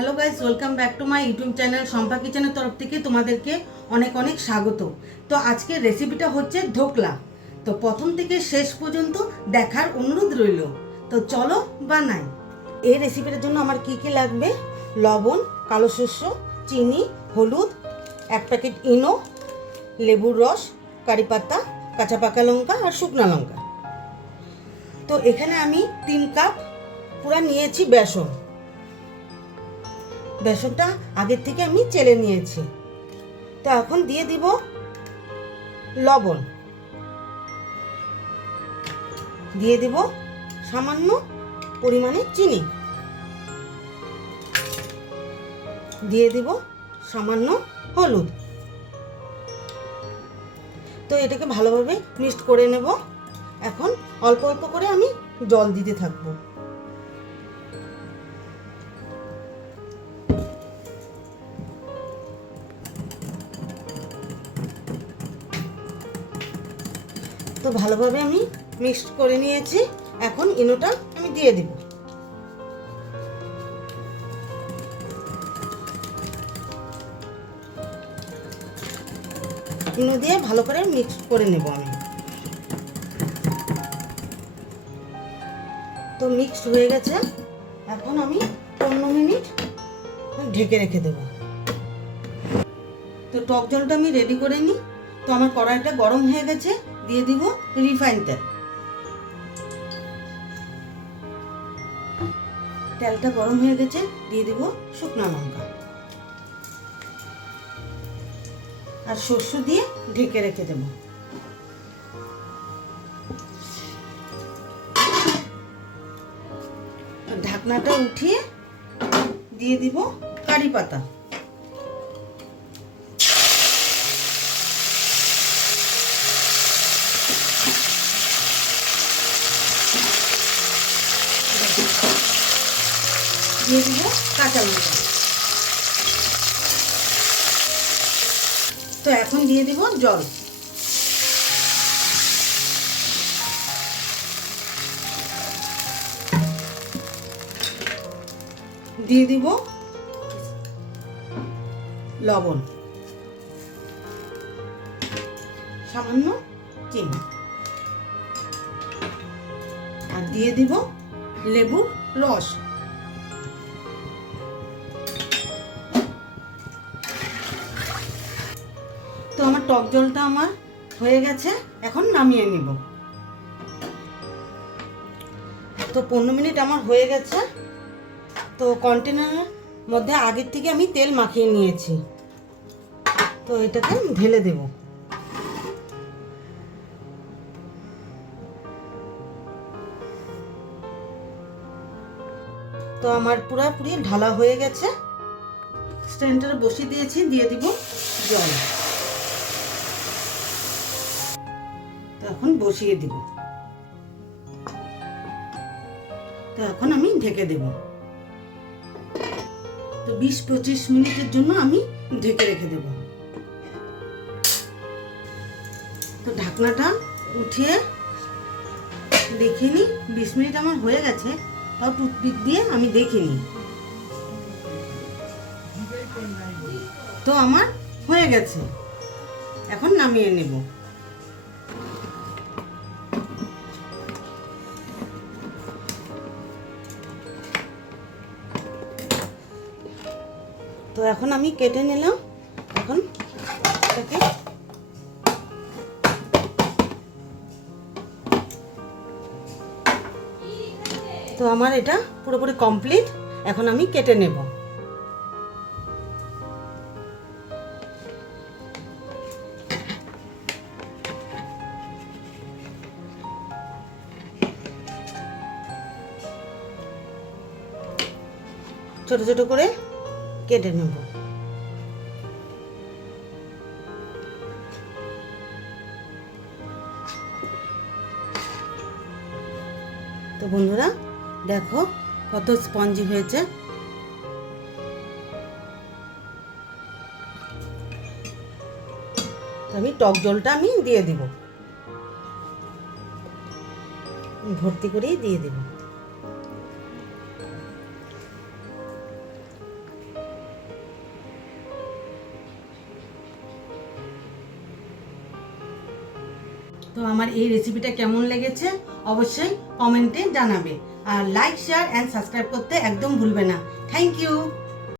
Hello guys, welcome back to my YouTube channel Shampa কিচেনের তরফ থেকে তোমাদেরকে অনেক অনেক স্বাগত। তো আজকের রেসিপিটা হচ্ছে ধোকলা। তো প্রথম থেকে শেষ পর্যন্ত দেখার অনুরোধ রইল। তো চলো বানাই। এই রেসিপিটার জন্য আমার কি কি লাগবে: লবণ, কালো শস্য, চিনি, হলুদ, 1 প্যাকেট ইনো, লেবুর রস, কারি পাতা, কাঁচা পাকা লঙ্কা আর শুকনো লঙ্কা। তো এখানে আমি 3 কাপ পুরা নিয়েছি বেসন। বেসনটা আগের থেকে আমি চেলে নিয়েছি। তো এখন দিয়ে দিব লবণ, দিয়ে দিব সামান্য পরিমাণে চিনি, দিয়ে দিব সামান্য হলুদ। তো এটাকে ভালোভাবে মিক্সড করে নেব। এখন অল্প অল্প করে আমি জল দিতে থাকবো। তো ভালোভাবে আমি মিক্সড করে নিয়েছি। এখন ইনোটা আমি দিয়ে দিব। ইনো দিয়ে ভালো করে মিক্স করে নেব আমি। তো মিক্সড হয়ে গেছে। এখন আমি 15 মিনিট ঢেকে রেখে দেব। তো টক জলটা আমি রেডি করে নিই। তো আমার কড়াইটা গরম হয়ে গেছে, দিয়ে দিব রিফাইন তেল। তেলটা গরম হয়ে গেছে, দিয়ে দিব শুকনো লঙ্কা আর সরষে দিয়ে ঢেকে রেখে দেব। ঢাকনাটা উঠিয়ে দিয়ে দিব কারি পাতা। দিয়ে দিব কাঁচা লঙ্কা। তো এখন দিয়ে দিব জল। দিয়ে দিব লবণ, সামান্য চিনি, আর দিয়ে দিব লেবুর রস। তো আমার টক জলটা আমার হয়ে গেছে, এখন নামিয়ে নিব। তো 15 মিনিট আমার হয়ে গেছে। তো কন্টেনারের মধ্যে আগের থেকে আমি তেল মাখিয়ে নিয়েছি। তো এটাকে ঢেলে দেব। তো আমার পুরোপুরি ঢালা হয়ে গেছে। স্ট্যান্ডারে বসিয়ে দিয়েছি, দিয়ে দিব জল। তো এখন বসিয়ে দিব। তো এখন আমি ঢেকে দেব। তো 20-25 মিনিটের জন্য আমি ঢেকে রেখে দেব। তো ঢাকনাটা উঠিয়ে দেখিনি, 20 মিনিট আমার হয়ে গেছে। তাও টুথপিক দিয়ে আমি দেখিনি। তো আমার হয়ে গেছে, এখন নামিয়ে নেব। তো এখন আমি কেটে নিলাম। এখন এটাকে তো আমার এটা পুরোপুরি কমপ্লিট। এখন আমি কেটে নেব। ছোট ছোট করে কেটে নেব। তো বন্ধুরা দেখো কত স্পঞ্জি হয়েছে। আমি টক জলটা আমি দিয়ে দিব, ভর্তি করেই দিয়ে দেব। তো আমার এই রেসিপিটা কেমন লেগেছে অবশ্যই কমেন্টে জানাবে, আর লাইক শেয়ার অ্যান্ড সাবস্ক্রাইব করতে একদম ভুলবে না। Thank you.